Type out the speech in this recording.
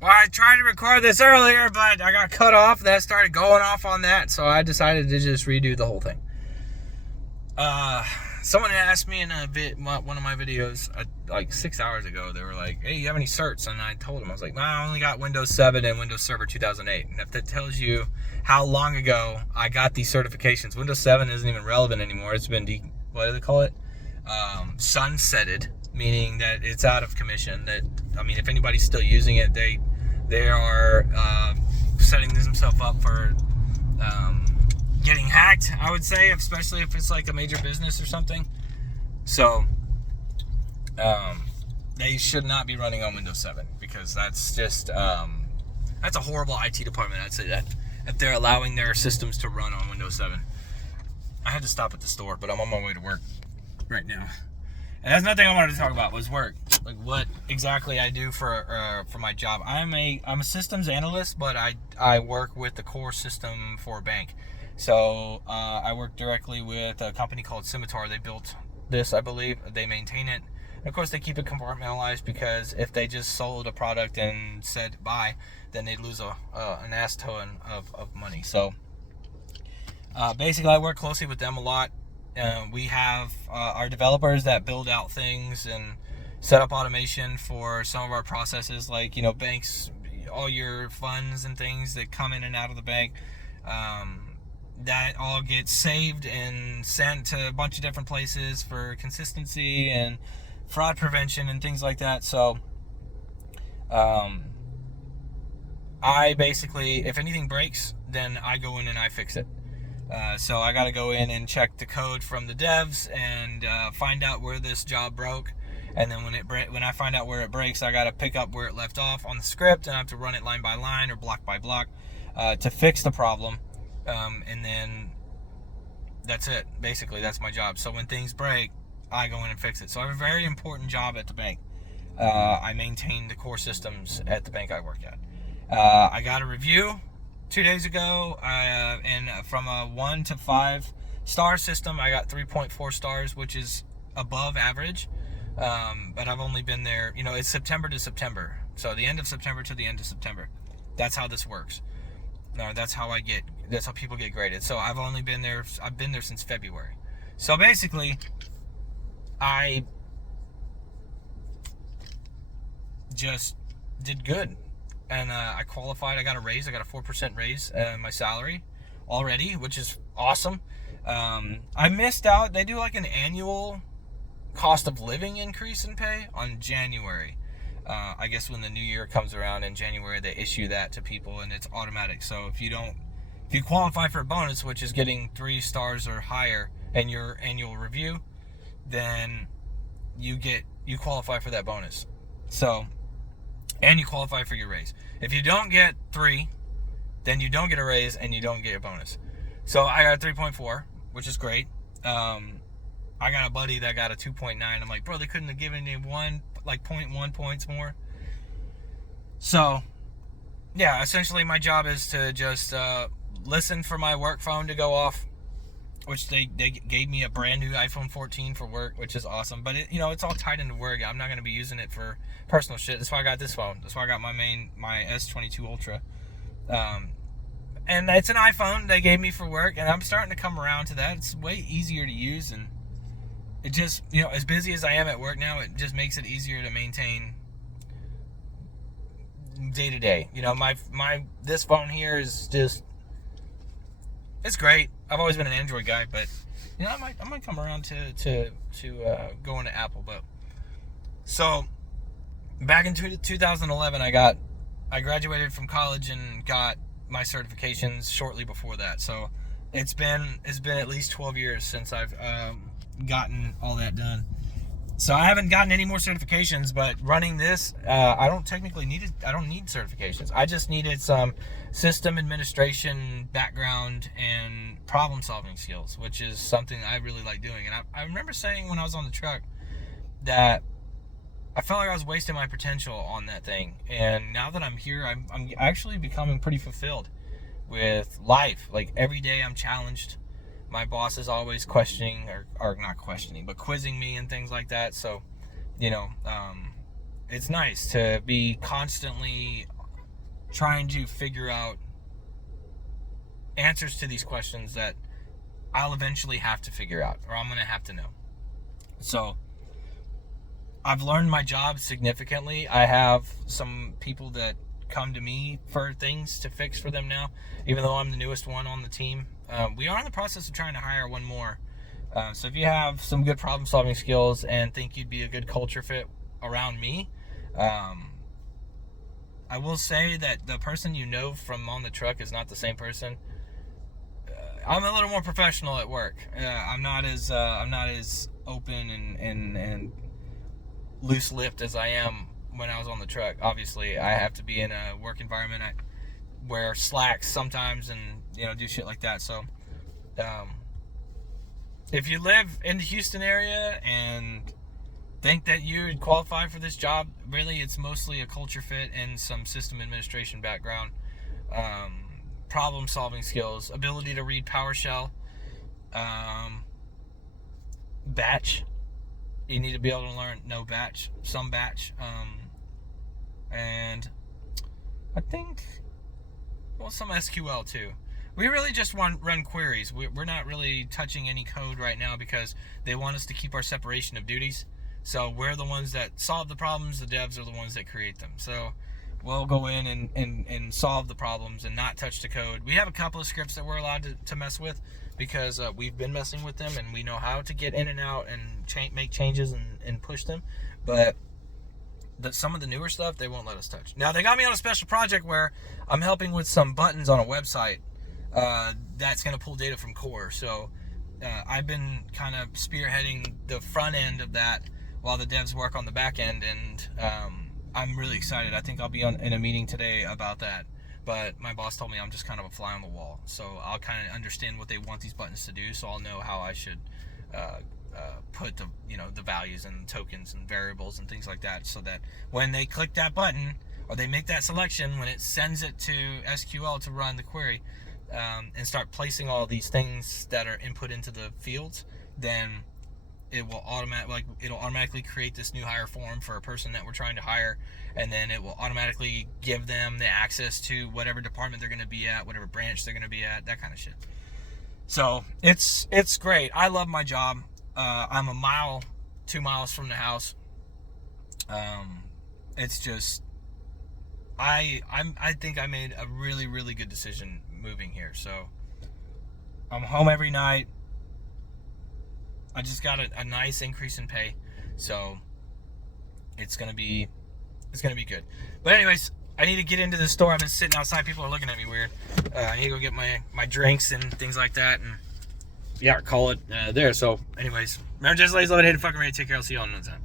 Well, I tried to record this earlier, but I got cut off. That started going off on that, so I decided to just redo the whole thing. Someone asked me in one of my videos like 6 hours ago. They were like, "Hey, you have any certs?" And I told them, I was like, "No, I only got Windows 7 and Windows Server 2008." And if that tells you how long ago I got these certifications, Windows 7 isn't even relevant anymore. It's been what do they call it? Sunsetted, meaning that it's out of commission. If anybody's still using it, they are setting themselves up for getting hacked, I would say, especially if it's like a major business or something. So they should not be running on Windows 7, because that's just that's a horrible IT department, I'd say, that if they're allowing their systems to run on Windows 7. I had to stop at the store, but I'm on my way to work right now. And that's another thing I wanted to talk about was work, like what exactly I do for my job. I'm a systems analyst, but I work with the core system for a bank. So I work directly with a company called Scimitar. They built this, I believe. They maintain it. And of course, they keep it compartmentalized, because if they just sold a product and said bye, then they'd lose an ass ton of money. So basically, I work closely with them a lot. We have our developers that build out things and set up automation for some of our processes, like, banks, all your funds and things that come in and out of the bank. That all gets saved and sent to a bunch of different places for consistency and fraud prevention and things like that. So I basically, if anything breaks, then I go in and I fix it. So I got to go in and check the code from the devs and find out where this job broke. And then when I find out where it breaks, I got to pick up where it left off on the script, and I have to run it line by line or block by block to fix the problem. And then that's it. Basically, that's my job. So when things break, I go in and fix it. So I have a very important job at the bank. I maintain the core systems at the bank I work at. I got a review 2 days ago, and from a 1 to 5 star system, I got 3.4 stars, which is above average. But I've only been there, it's September to September. So the end of September to the end of September. That's how this works. No, that's how people get graded. So I've been there since February. So basically, I just did good. And I qualified. I got a raise. I got a 4% raise in my salary already, which is awesome. I missed out. They do like an annual cost of living increase in pay on January. I guess when the new year comes around in January, they issue that to people, and it's automatic. So if you qualify for a bonus, which is getting 3 stars or higher in your annual review, then you qualify for that bonus. So, and you qualify for your raise. If you don't get 3, then you don't get a raise and you don't get a bonus. So I got a 3.4, which is great. I got a buddy that got a 2.9. I'm like, bro, they couldn't have given me 0.1 points more. So, yeah, essentially my job is to just listen for my work phone to go off, which they gave me a brand new iPhone 14 for work, which is awesome. But it's all tied into work. I'm not going to be using it for personal shit. That's why I got this phone. That's why I got my S22 Ultra. And it's an iPhone they gave me for work, and I'm starting to come around to that. It's way easier to use, and it just, as busy as I am at work now, it just makes it easier to maintain day to day. This phone here is just, it's great. I've always been an Android guy, but I might come around to going to Apple. But so back in 2011, I graduated from college and got my certifications shortly before that. So it's been at least 12 years since I've gotten all that done. So I haven't gotten any more certifications, but running this, I don't need certifications. I just needed some system administration background and problem solving skills, which is something I really like doing. And I remember saying when I was on the truck that I felt like I was wasting my potential on that thing. And now that I'm here, I'm actually becoming pretty fulfilled with life. Like every day I'm challenged. My boss is always questioning, or not questioning, but quizzing me and things like that. So, it's nice to be constantly trying to figure out answers to these questions that I'll eventually have to figure out, or I'm going to have to know. So I've learned my job significantly. I have some people that come to me for things to fix for them now, even though I'm the newest one on the team. We are in the process of trying to hire one more. So if you have some good problem solving skills and think you'd be a good culture fit around me, I will say that the person you know from on the truck is not the same person. I'm a little more professional at work. I'm not as open and loose-lipped as I am when I was on the truck. Obviously, I have to be in a work environment. I wear slacks sometimes and do shit like that. So if you live in the Houston area and think that you would qualify for this job, really it's mostly a culture fit and some system administration background, problem solving skills, ability to read PowerShell, batch. You need to be able to know batch, some batch, and I think some SQL too. We really just run queries. We're not really touching any code right now because they want us to keep our separation of duties. So we're the ones that solve the problems. The devs are the ones that create them. So we'll go in and solve the problems and not touch the code. We have a couple of scripts that we're allowed to mess with because we've been messing with them and we know how to get in and out and make changes and push them. But some of the newer stuff, they won't let us touch. Now, they got me on a special project where I'm helping with some buttons on a website that's going to pull data from core. So I've been kind of spearheading the front end of that while the devs work on the back end, and I'm really excited. I think I'll be in a meeting today about that, but my boss told me I'm just kind of a fly on the wall, so I'll kind of understand what they want these buttons to do, so I'll know how I should put the values and tokens and variables and things like that, so that when they click that button or they make that selection, when it sends it to SQL to run the query and start placing all these things that are input into the fields, then it'll automatically create this new hire form for a person that we're trying to hire, and then it will automatically give them the access to whatever department they're going to be at, whatever branch they're going to be at, that kind of shit. So it's great. I love my job. I'm 2 miles from the house. It's just I think I made a really, really good decision moving here. So I'm home every night. I just got a nice increase in pay, so it's gonna be good. But anyways, I need to get into the store. I've been sitting outside. People are looking at me weird. I need to go get my drinks and things like that, and call it there. So anyways, remember, just ladies, love it, hate it, fucking ready. Take care. I'll see you all another time.